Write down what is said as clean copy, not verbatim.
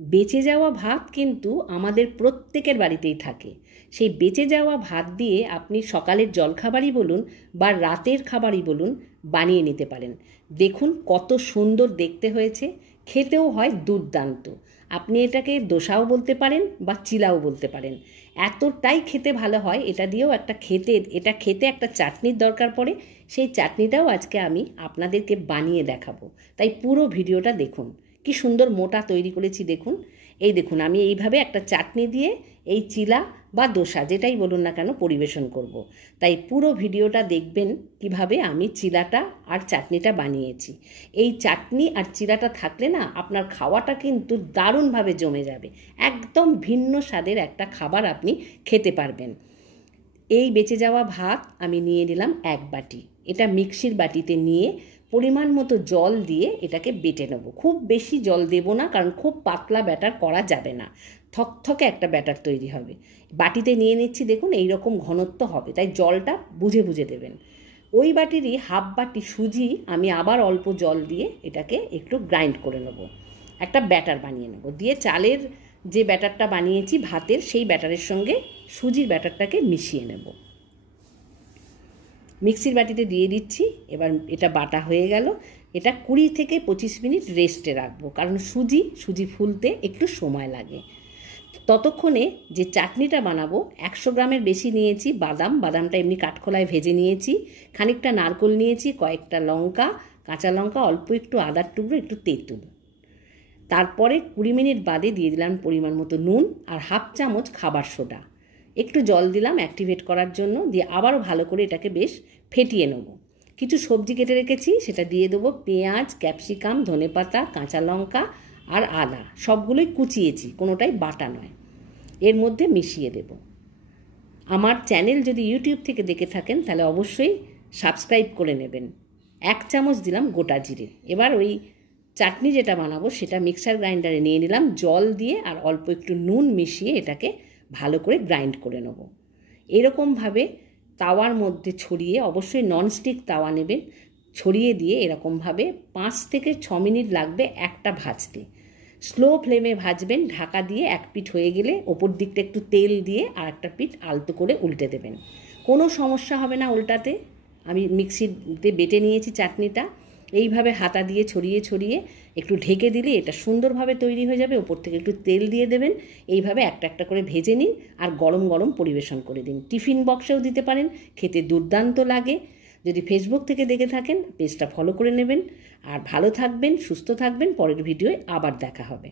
বেঁচে যাওয়া ভাত কিন্তু আমাদের প্রত্যেকের বাড়িতেই থাকে। সেই বেঁচে যাওয়া ভাত দিয়ে আপনি সকালের জলখাবারই বলুন বা রাতের খাবারই বলুন বানিয়ে নিতে পারেন। দেখুন কত সুন্দর দেখতে হয়েছে, খেতেও হয় দুর্দান্ত। আপনি এটাকে দোসাও বলতে পারেন বা চিলাও বলতে পারেন। এতটাই খেতে ভালো হয়, এটা খেতে একটা চাটনির দরকার পড়ে। সেই চাটনিটাও আজকে আমি আপনাদেরকে বানিয়ে দেখাবো, তাই পুরো ভিডিওটা দেখুন। কি সুন্দর মোটা তৈরি করেছি দেখুন। এই দেখুন, আমি এইভাবে একটা চাটনি দিয়ে এই চিলা বা দোসা যেটাই বলুন না কেন পরিবেশন করব। তাই পুরো ভিডিওটা দেখবেন কিভাবে আমি চিলাটা আর চাটনিটা বানিয়েছি। এই চাটনি আর চিলাটা থাকলে না আপনার খাওয়াটা কিন্তু দারুণভাবে জমে যাবে। একদম ভিন্ন স্বাদের একটা খাবার আপনি খেতে পারবেন। এই বেঁচে যাওয়া ভাত আমি নিয়ে নিলাম 1 বাটি। এটা মিক্সির বাটিতে নিয়ে পরিমাণ মতো জল দিয়ে এটাকে বেটে নেব। খুব বেশি জল দেব না, কারণ খুব পাতলা ব্যাটার করা যাবে না, থকথকে একটা ব্যাটার তৈরি হবে। বাটিতে নিয়ে নিচ্ছি, দেখুন এই রকম ঘনত্ব হবে, তাই জলটা বুঝে বুঝে দেবেন। ওই বাটিরই হাফ বাটি সুজি আমি আবার অল্প জল দিয়ে এটাকে একটু গ্রাইন্ড করে নেব, একটা ব্যাটার বানিয়ে নেব। দিয়ে চালের যে ব্যাটারটা বানিয়েছি ভাতের, সেই ব্যাটারের সঙ্গে সুজির ব্যাটারটাকে মিশিয়ে নেব। মিক্সির বাটিতে দিয়ে দিচ্ছি। এবার এটা বাটা হয়ে গেল। এটা 20 থেকে 25 মিনিট রেস্টে রাখবো, কারণ সুজি ফুলতে একটু সময় লাগে। ততক্ষণে যে চাটনিটা বানাবো, 100 গ্রামের বেশি নিয়েছি বাদামটা এমনি কাঠখোলায় ভেজে নিয়েছি, খানিকটা নারকেল নিয়েছি, কয়েকটা লঙ্কা, কাঁচা লঙ্কা, অল্প একটু আদার টুকরো, একটু তেঁতুল। তারপরে 20 মিনিট বাদে দিয়ে দিলাম পরিমাণ মতো নুন আর হাফ চামচ খাবার সোডা। একটু জল দিলাম অ্যাক্টিভেট করার জন্য, দিয়ে আবারও ভালো করে এটাকে বেশ ফেটিয়ে নেব। কিছু সবজি কেটে রেখেছি, সেটা দিয়ে দেবো। পেঁয়াজ, ক্যাপসিকাম, ধনেপাতা, কাঁচা লঙ্কা আর আদা সবগুলোই কুচিয়েছি, কোনোটাই বাটা নয়। এর মধ্যে মিশিয়ে দেব। আমার চ্যানেল যদি ইউটিউব থেকে দেখে থাকেন তাহলে অবশ্যই সাবস্ক্রাইব করে নেবেন। 1 চামচ দিলাম গোটা জিরে। এবার ওই চাটনি যেটা বানাবো সেটা মিক্সার গ্রাইন্ডারে নিয়ে নিলাম, জল দিয়ে আর অল্প একটু নুন মিশিয়ে এটাকে ভালো করে গ্রাইন্ড করে নেব। এরকমভাবে তাওয়ার মধ্যে ছড়িয়ে, অবশ্যই ননস্টিক তাওয়া নেবেন, ছড়িয়ে দিয়ে এরকমভাবে 5 থেকে 6 মিনিট লাগবে একটা ভাজতে। স্লো ফ্লেমে ভাজবেন, ঢাকা দিয়ে। এক পিঠ হয়ে গেলে ওপর দিকটা একটু তেল দিয়ে আর একটা পিঠ আলতো করে উল্টে দেবেন। কোনো সমস্যা হবে না উল্টাতে। আমি মিক্সিতে বেটে নিয়েছি চাটনিটা, এইভাবে হাতা দিয়ে ছড়িয়ে ছড়িয়ে একটু ঢেকে দিলে এটা সুন্দরভাবে তৈরি হয়ে যাবে। ওপর থেকে একটু তেল দিয়ে দেবেন। এইভাবে একটা একটা করে ভেজে নিন আর গরম গরম পরিবেশন করে দিন। টিফিন বক্সেও দিতে পারেন, খেতে দুর্দান্ত লাগে। যদি ফেসবুক থেকে দেখে থাকেন পেজটা ফলো করে নেবেন। আর ভালো থাকবেন, সুস্থ থাকবেন। পরের ভিডিওয় আবার দেখা হবে।